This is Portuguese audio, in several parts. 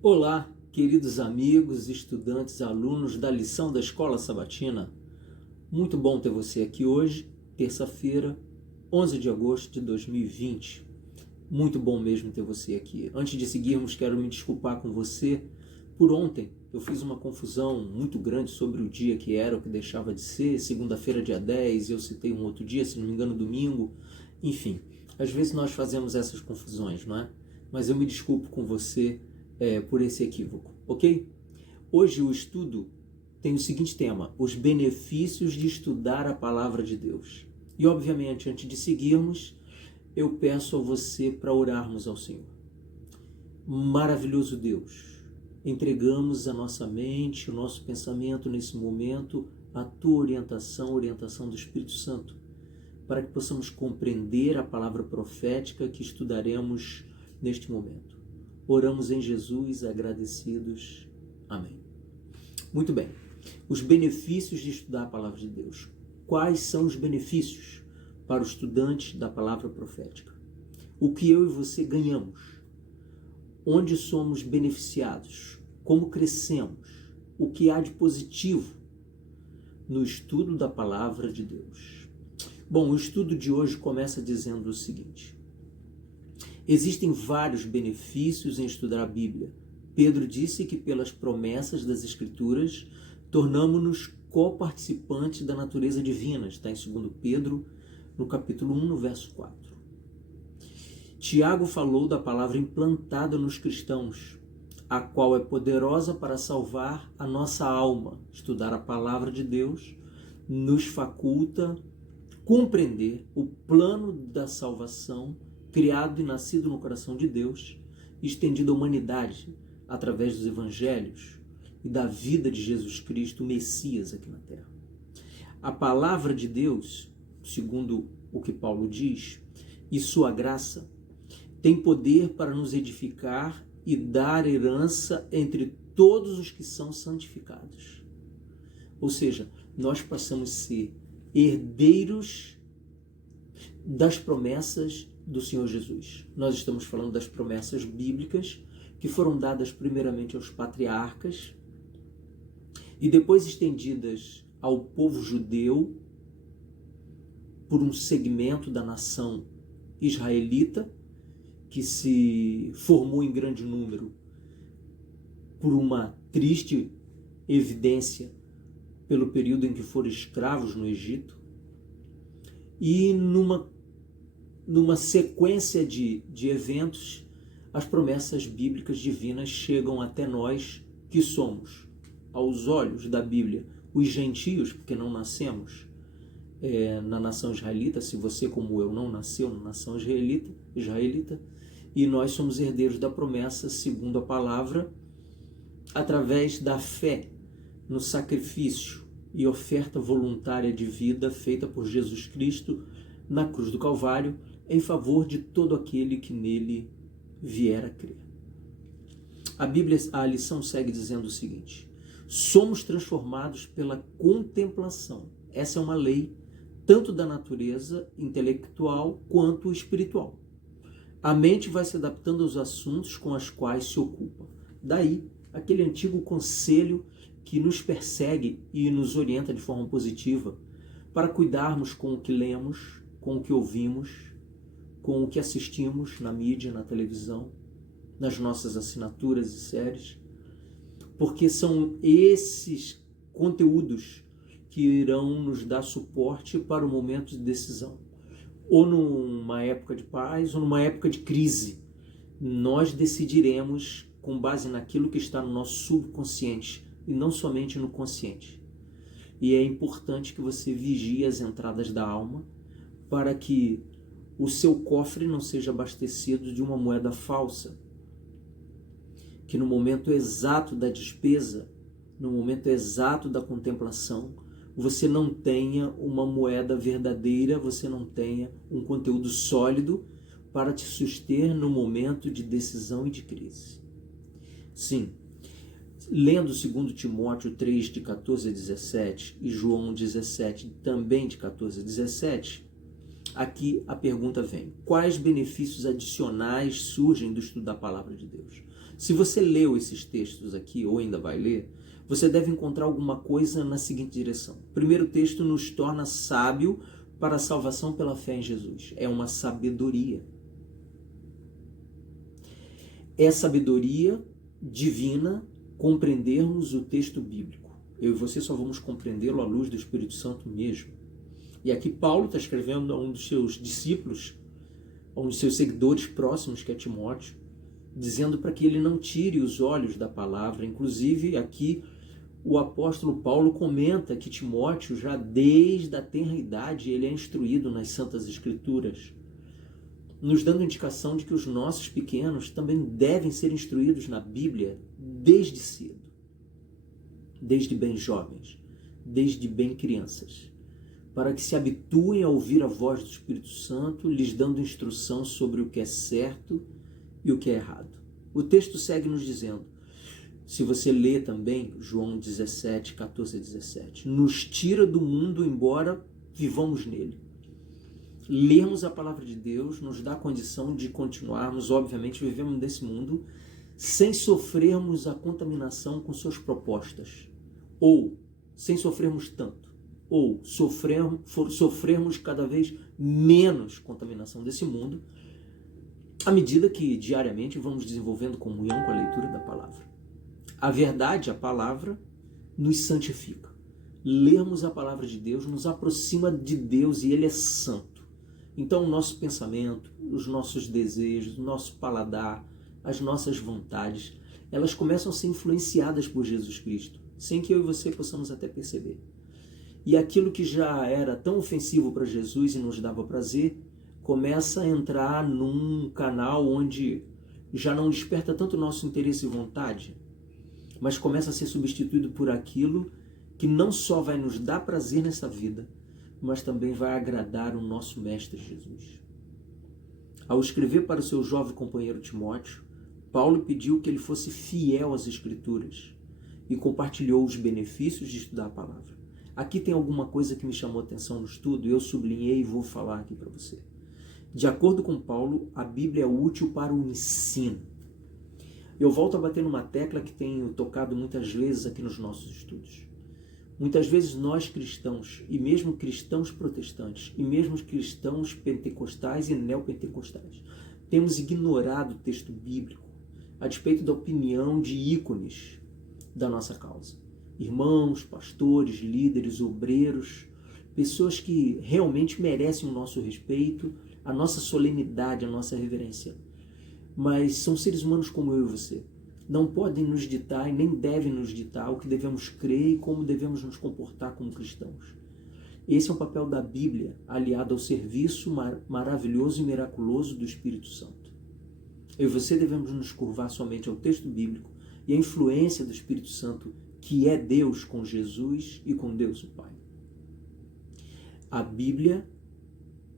Olá, queridos amigos, estudantes, alunos da lição da Escola Sabatina. Muito bom ter você aqui hoje, terça-feira, 11 de agosto de 2020. Muito bom mesmo ter você aqui. Antes de seguirmos, quero me desculpar com você por ontem. Eu fiz uma confusão muito grande sobre o dia que era, o que deixava de ser. Segunda-feira, dia 10, eu citei um outro dia, se não me engano, domingo. Enfim, às vezes nós fazemos essas confusões, não é? Mas eu me desculpo com você por esse equívoco, ok? Hoje o estudo tem o seguinte tema: os benefícios de estudar a palavra de Deus. E obviamente, antes de seguirmos, eu peço a você para orarmos ao Senhor. Maravilhoso Deus, entregamos a nossa mente, o nosso pensamento nesse momento, a tua orientação, a orientação do Espírito Santo, para que possamos compreender a palavra profética que estudaremos neste momento. Oramos em Jesus, agradecidos. Amém. Muito bem. Os benefícios de estudar a palavra de Deus. Quais são os benefícios para o estudante da palavra profética? O que eu e você ganhamos? Onde somos beneficiados? Como crescemos? O que há de positivo no estudo da palavra de Deus? Bom, o estudo de hoje começa dizendo o seguinte: existem vários benefícios em estudar a Bíblia. Pedro disse que pelas promessas das Escrituras tornamo-nos coparticipantes da natureza divina. Está em 2 Pedro, no capítulo 1, no verso 4. Tiago falou da palavra implantada nos cristãos, a qual é poderosa para salvar a nossa alma. Estudar a palavra de Deus nos faculta compreender o plano da salvação criado e nascido no coração de Deus, estendido à humanidade através dos evangelhos e da vida de Jesus Cristo, o Messias aqui na Terra. A palavra de Deus, segundo o que Paulo diz, e sua graça, tem poder para nos edificar e dar herança entre todos os que são santificados. Ou seja, nós passamos a ser herdeiros das promessas do Senhor Jesus. Nós estamos falando das promessas bíblicas que foram dadas primeiramente aos patriarcas e depois estendidas ao povo judeu por um segmento da nação israelita que se formou em grande número por uma triste evidência pelo período em que foram escravos no Egito, e numa sequência de eventos, as promessas bíblicas divinas chegam até nós, que somos, aos olhos da Bíblia, os gentios, porque não nascemos na nação israelita. Se você, como eu, não nasceu na nação israelita, e nós somos herdeiros da promessa, segundo a palavra, através da fé no sacrifício e oferta voluntária de vida feita por Jesus Cristo na cruz do Calvário, em favor de todo aquele que nele vier a crer. A lição segue dizendo o seguinte: somos transformados pela contemplação. Essa é uma lei tanto da natureza intelectual quanto espiritual. A mente vai se adaptando aos assuntos com os quais se ocupa. Daí, aquele antigo conselho que nos persegue e nos orienta de forma positiva para cuidarmos com o que lemos, com o que ouvimos, com o que assistimos na mídia, na televisão, nas nossas assinaturas e séries, porque são esses conteúdos que irão nos dar suporte para o momento de decisão. Ou numa época de paz, ou numa época de crise, nós decidiremos com base naquilo que está no nosso subconsciente e não somente no consciente. E é importante que você vigie as entradas da alma para que o seu cofre não seja abastecido de uma moeda falsa, que no momento exato da despesa, no momento exato da contemplação, você não tenha uma moeda verdadeira, você não tenha um conteúdo sólido para te suster no momento de decisão e de crise. Sim, lendo 2 Timóteo 3, de 14 a 17, e João 17, também de 14 a 17, aqui a pergunta vem: quais benefícios adicionais surgem do estudo da palavra de Deus? Se você leu esses textos aqui, ou ainda vai ler, você deve encontrar alguma coisa na seguinte direção. O primeiro texto nos torna sábio para a salvação pela fé em Jesus. É uma sabedoria. É sabedoria divina compreendermos o texto bíblico. Eu e você só vamos compreendê-lo à luz do Espírito Santo mesmo. E aqui Paulo está escrevendo a um dos seus discípulos, a um dos seus seguidores próximos, que é Timóteo, dizendo para que ele não tire os olhos da palavra. Inclusive, aqui o apóstolo Paulo comenta que Timóteo, já desde a tenra idade, ele é instruído nas Santas Escrituras, nos dando indicação de que os nossos pequenos também devem ser instruídos na Bíblia desde cedo, desde bem jovens, desde bem crianças, para que se habituem a ouvir a voz do Espírito Santo, lhes dando instrução sobre o que é certo e o que é errado. O texto segue nos dizendo, se você lê também João 17, 14 a 17, nos tira do mundo, embora vivamos nele. Lermos a palavra de Deus nos dá a condição de continuarmos, obviamente, vivemos nesse mundo, sem sofrermos a contaminação com suas propostas, ou sem sofrermos tanto, ou sofrermos cada vez menos contaminação desse mundo, à medida que diariamente vamos desenvolvendo comunhão com a leitura da palavra. A verdade, a palavra, nos santifica. Lermos a palavra de Deus nos aproxima de Deus e Ele é santo. Então o nosso pensamento, os nossos desejos, o nosso paladar, as nossas vontades, elas começam a ser influenciadas por Jesus Cristo, sem que eu e você possamos até perceber. E aquilo que já era tão ofensivo para Jesus e nos dava prazer, começa a entrar num canal onde já não desperta tanto nosso interesse e vontade, mas começa a ser substituído por aquilo que não só vai nos dar prazer nessa vida, mas também vai agradar o nosso Mestre Jesus. Ao escrever para o seu jovem companheiro Timóteo, Paulo pediu que ele fosse fiel às Escrituras e compartilhou os benefícios de estudar a palavra. Aqui tem alguma coisa que me chamou a atenção no estudo e eu sublinhei e vou falar aqui para você. De acordo com Paulo, a Bíblia é útil para o ensino. Eu volto a bater numa tecla que tenho tocado muitas vezes aqui nos nossos estudos. Muitas vezes nós cristãos, e mesmo cristãos protestantes, e mesmo cristãos pentecostais e neopentecostais, temos ignorado o texto bíblico a despeito da opinião de ícones da nossa causa. Irmãos, pastores, líderes, obreiros, pessoas que realmente merecem o nosso respeito, a nossa solenidade, a nossa reverência. Mas são seres humanos como eu e você. Não podem nos ditar e nem devem nos ditar o que devemos crer e como devemos nos comportar como cristãos. Esse é o papel da Bíblia, aliado ao serviço maravilhoso e miraculoso do Espírito Santo. Eu e você devemos nos curvar somente ao texto bíblico e à influência do Espírito Santo, que é Deus com Jesus e com Deus o Pai. A Bíblia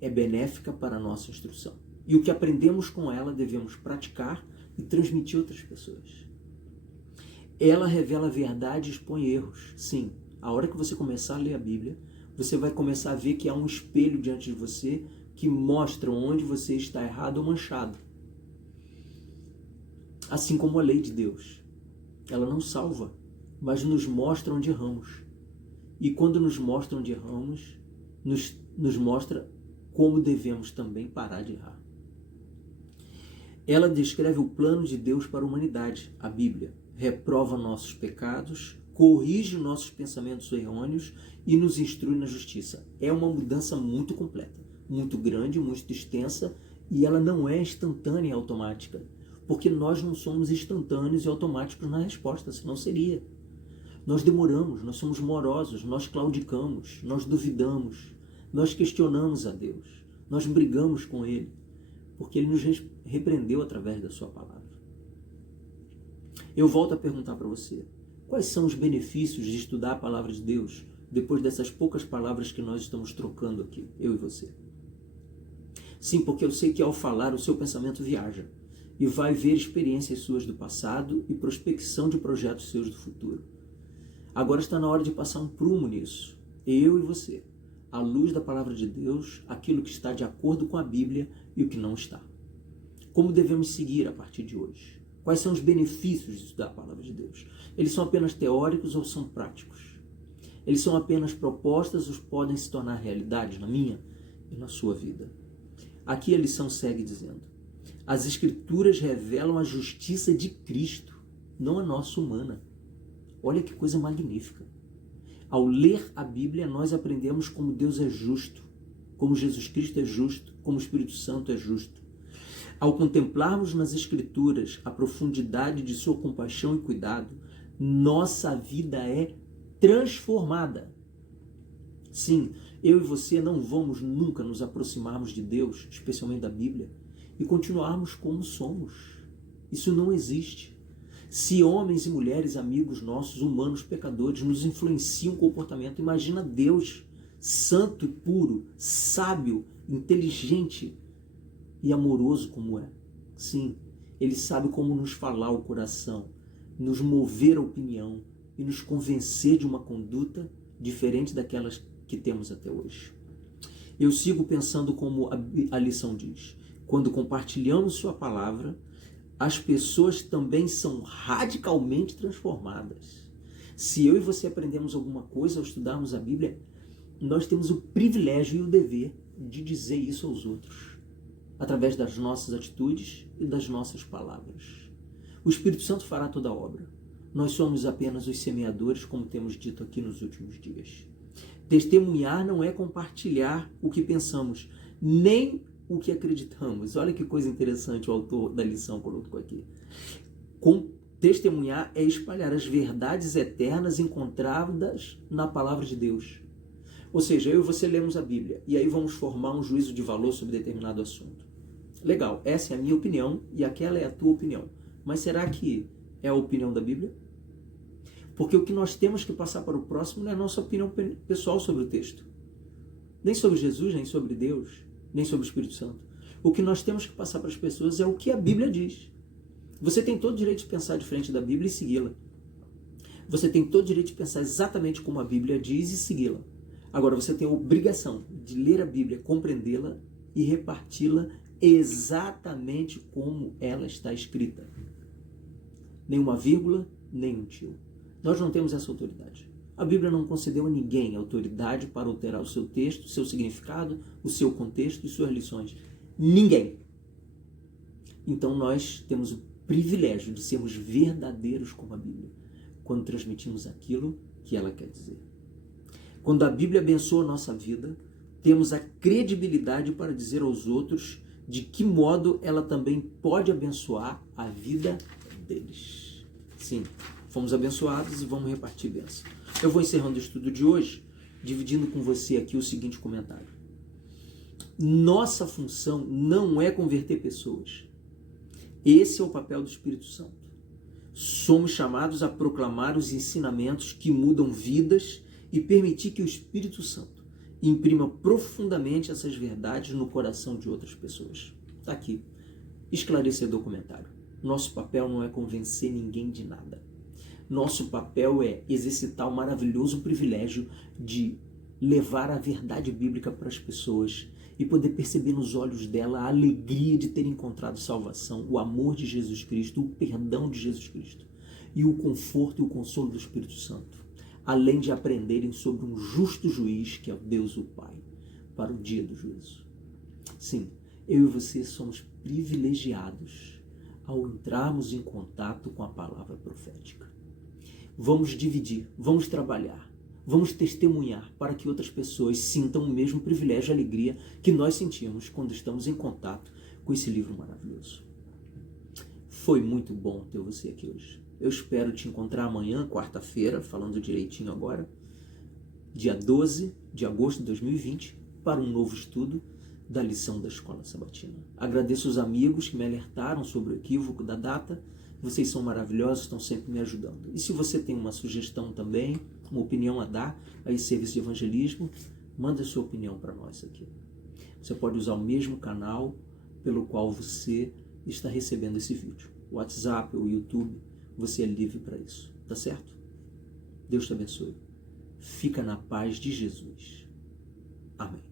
é benéfica para a nossa instrução. E o que aprendemos com ela devemos praticar e transmitir a outras pessoas. Ela revela a verdade e expõe erros. Sim, a hora que você começar a ler a Bíblia, você vai começar a ver que há um espelho diante de você que mostra onde você está errado ou manchado. Assim como a lei de Deus. Ela não salva, mas nos mostra onde erramos. E quando nos mostra onde erramos, nos mostra como devemos também parar de errar. Ela descreve o plano de Deus para a humanidade, a Bíblia. Reprova nossos pecados, corrige nossos pensamentos errôneos e nos instrui na justiça. É uma mudança muito completa, muito grande, muito extensa, e ela não é instantânea e automática, porque nós não somos instantâneos e automáticos na resposta, senão seria. Nós demoramos, nós somos morosos, nós claudicamos, nós duvidamos, nós questionamos a Deus, nós brigamos com Ele, porque Ele nos repreendeu através da sua palavra. Eu volto a perguntar para você, quais são os benefícios de estudar a palavra de Deus depois dessas poucas palavras que nós estamos trocando aqui, eu e você? Sim, porque eu sei que ao falar o seu pensamento viaja e vai ver experiências suas do passado e prospecção de projetos seus do futuro. Agora está na hora de passar um prumo nisso, eu e você. à luz da palavra de Deus, aquilo que está de acordo com a Bíblia e o que não está. Como devemos seguir a partir de hoje? Quais são os benefícios de estudar a palavra de Deus? Eles são apenas teóricos ou são práticos? Eles são apenas propostas ou podem se tornar realidade na minha e na sua vida? Aqui a lição segue dizendo: as Escrituras revelam a justiça de Cristo, não a nossa humana. Olha que coisa magnífica. Ao ler a Bíblia, nós aprendemos como Deus é justo, como Jesus Cristo é justo, como o Espírito Santo é justo. Ao contemplarmos nas Escrituras a profundidade de sua compaixão e cuidado, nossa vida é transformada. Sim, eu e você não vamos nunca nos aproximarmos de Deus, especialmente da Bíblia, e continuarmos como somos. Isso não existe. Se homens e mulheres, amigos nossos, humanos, pecadores, nos influenciam o comportamento, imagina Deus, santo e puro, sábio, inteligente e amoroso como é. Sim, Ele sabe como nos falar o coração, nos mover a opinião e nos convencer de uma conduta diferente daquelas que temos até hoje. Eu sigo pensando como a lição diz: quando compartilhamos sua palavra, as pessoas também são radicalmente transformadas. Se eu e você aprendemos alguma coisa ao estudarmos a Bíblia, nós temos o privilégio e o dever de dizer isso aos outros, através das nossas atitudes e das nossas palavras. O Espírito Santo fará toda a obra. Nós somos apenas os semeadores, como temos dito aqui nos últimos dias. Testemunhar não é compartilhar o que pensamos, nem o que acreditamos. Olha que coisa interessante o autor da lição colocou aqui. Testemunhar é espalhar as verdades eternas encontradas na palavra de Deus. Ou seja, eu e você lemos a Bíblia e aí vamos formar um juízo de valor sobre determinado assunto. Legal, essa é a minha opinião e aquela é a tua opinião. Mas será que é a opinião da Bíblia? Porque o que nós temos que passar para o próximo não é a nossa opinião pessoal sobre o texto. Nem sobre Jesus, nem sobre Deus, nem sobre o Espírito Santo. O que nós temos que passar para as pessoas é o que a Bíblia diz. Você tem todo o direito de pensar diferente da Bíblia e segui-la. Você tem todo o direito de pensar exatamente como a Bíblia diz e segui-la. Agora, você tem a obrigação de ler a Bíblia, compreendê-la e reparti-la exatamente como ela está escrita. Nenhuma vírgula, nem um tio. Nós não temos essa autoridade. A Bíblia não concedeu a ninguém autoridade para alterar o seu texto, seu significado, o seu contexto e suas lições. Ninguém. Então nós temos o privilégio de sermos verdadeiros como a Bíblia, quando transmitimos aquilo que ela quer dizer. Quando a Bíblia abençoa a nossa vida, temos a credibilidade para dizer aos outros de que modo ela também pode abençoar a vida deles. Sim, fomos abençoados e vamos repartir bênção. Eu vou encerrando o estudo de hoje, dividindo com você aqui o seguinte comentário. Nossa função não é converter pessoas. Esse é o papel do Espírito Santo. Somos chamados a proclamar os ensinamentos que mudam vidas e permitir que o Espírito Santo imprima profundamente essas verdades no coração de outras pessoas. Está aqui, esclarecedor comentário. Nosso papel não é convencer ninguém de nada. Nosso papel é exercitar o maravilhoso privilégio de levar a verdade bíblica para as pessoas e poder perceber nos olhos dela a alegria de ter encontrado salvação, o amor de Jesus Cristo, o perdão de Jesus Cristo e o conforto e o consolo do Espírito Santo, além de aprenderem sobre um justo juiz que é o Deus o Pai, para o dia do juízo. Sim, eu e você somos privilegiados ao entrarmos em contato com a palavra profética. Vamos dividir, vamos trabalhar, vamos testemunhar para que outras pessoas sintam o mesmo privilégio e alegria que nós sentimos quando estamos em contato com esse livro maravilhoso. Foi muito bom ter você aqui hoje. Eu espero te encontrar amanhã, quarta-feira, falando direitinho agora, dia 12 de agosto de 2020, para um novo estudo da lição da Escola Sabatina. Agradeço os amigos que me alertaram sobre o equívoco da data. Vocês são maravilhosos, estão sempre me ajudando. E se você tem uma sugestão também, uma opinião a dar a esse serviço de evangelismo, manda a sua opinião para nós aqui. Você pode usar o mesmo canal pelo qual você está recebendo esse vídeo. O WhatsApp ou o YouTube, você é livre para isso. Tá certo? Deus te abençoe. Fica na paz de Jesus. Amém.